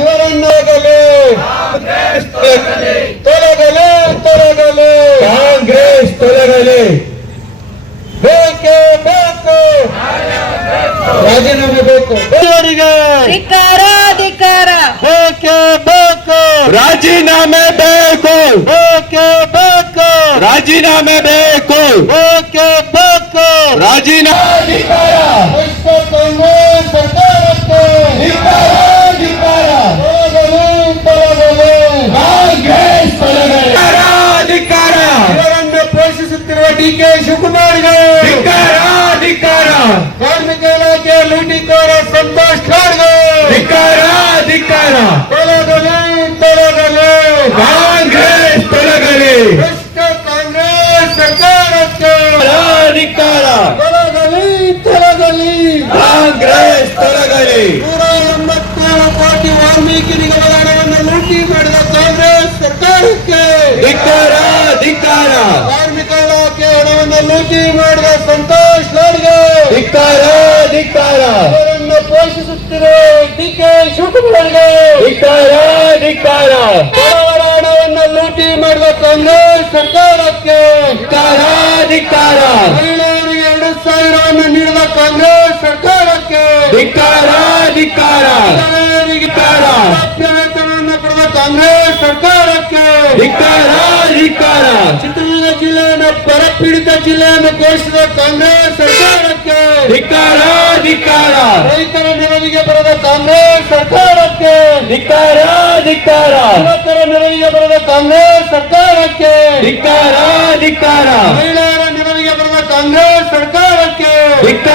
ಇವರನ್ನಾಗಲೇ ತೊಲಗಲೇ ತೊಲಗಲೇ ಕಾಂಗ್ರೆಸ್ ತೊಲಗಲೇ. ಬೇಕೇ ಬೇಕು ರಾಜೀನಾಮೆ ಬೇಕು. ಧಿಕ್ಕಾರ ಧಿಕ್ಕಾರ. ಬೇಕೇ ಬೇಕು ರಾಜೀನಾಮೆ ಬೇಕು. ಬೇಕೇ ಬೇಕು ರಾಜೀನಾಮೆ ಬೇಕು. ಬೇಕೇ ಬೇಕು ರಾಜೀನಾಮೆ. ಕಾಂಗ್ರೆಸ್ ಸರ್ಕಾರಕ್ಕೆ ಧಿಕ್ಕಾರ ಧಿಕ್ಕಾರ. ತೊಲಗಲೇ ಕಾಂಗ್ರೆಸ್ ತೊಲಗಲೇ. ಧಿಕ್ಕಾರ. ಇವರನ್ನು ಪೋಷಿಸುತ್ತಿರುವ ಡಿ.ಕೆ. ಶಿವಕುಮಾರ್ಗೆ ಧಿಕ್ಕಾರ ಧಿಕ್ಕಾರ. ಕಾರ್ಮಿಕ ಇಲಾಖೆ ಲೂಟಿಕೋರ ಸಂತೋಷ್ ಲಾಡ್ಗೆ ಧಿಕ್ಕಾರ ಧಿಕ್ಕಾರ. ತೊಲಗಲೇ ತೊಲಗಲೇ ಕಾಂಗ್ರೆಸ್ ತೊಲಗಲೇ. ಭ್ರಷ್ಟ ಕಾಂಗ್ರೆಸ್ ಸರ್ಕಾರಕ್ಕೆ ಧಿಕ್ಕಾರ. ತೊಲಗಲಿ ತೊಲಗಲಿ ಕಾಂಗ್ರೆಸ್ ತೊಲಗಲಿ. 187 ಕೋಟಿ ವಾಲ್ಮೀಕಿ ನಿಗಮದ ಹಣವನ್ನು ಲೂಟಿ ಮಾಡಿದ ಕಾಂಗ್ರೆಸ್ ಸರ್ಕಾರಕ್ಕೆ ಧಿಕ್ಕಾರ ಧಿಕ್ಕಾರ. ಕಾರ್ಮಿಕ ಇಲಾಖೆ ಹಣವನ್ನು ಲೂಟಿ ಮಾಡಿದ ಸಂತೋಷ್ ಲಾಡ್ಗೆ ಧಿಕ್ಕಾರ ಧಿಕ್ಕಾರ. ಇವರನ್ನು ಪೋಷಿಸುತ್ತಿರುವ ಡಿ.ಕೆ. ಶಿವಕುಮಾರ್ಗೆ ಧಿಕ್ಕಾರ ಧಿಕ್ಕಾರ. ಬಡವರ ಹಣವನ್ನು ಲೂಟಿ ಮಾಡಿದ ಕಾಂಗ್ರೆಸ್ ಸರ್ಕಾರಕ್ಕೆ ಧಿಕ್ಕಾರ ಧಿಕ್ಕಾರ. ಮಹಿಳೆಯರಿಗೆ 2,000 ನೀಡಿದ ಕಾಂಗ್ರೆಸ್ ಸರ್ಕಾರಕ್ಕೆ ಧಿಕ್ಕಾರ ಧಿಕ್ಕಾರ. ವೇತನವನ್ನು ಕೊಡುವ ಕಾಂಗ್ರೆಸ್ ಸರ್ಕಾರಕ್ಕೆ ಧಿಕ್ಕಾರ ಧಿಕ್ಕಾರ. ಚಿತ್ರದುರ್ಗ ಜಿಲ್ಲೆಯನ್ನು ಬರಪೀಡಿತ ಜಿಲ್ಲೆಯನ್ನು ಘೋಷಿಸಿದ ಕಾಂಗ್ರೆಸ್ ಸರ್ಕಾರಕ್ಕೆ ಧಿಕ್ಕಾರ ಧಿಕ್ಕಾರ. ರೈತರ ನೆರವಿಗೆ ಬರದ ಕಾಂಗ್ರೆಸ್ ಸರ್ಕಾರಕ್ಕೆ ಧಿಕ್ಕಾರ ಧಿಕ್ಕಾರ. ಯುವಕರ ನೆರವಿಗೆ ಬರದ ಕಾಂಗ್ರೆಸ್ ಸರ್ಕಾರಕ್ಕೆ ಧಿಕ್ಕಾರ ಧಿಕ್ಕಾರ. ಮಹಿಳೆಯರ ನೆರವಿಗೆ ಬರದ ಕಾಂಗ್ರೆಸ್ ಸರ್ಕಾರಕ್ಕೆ ಧಿಕ್ಕಾರ.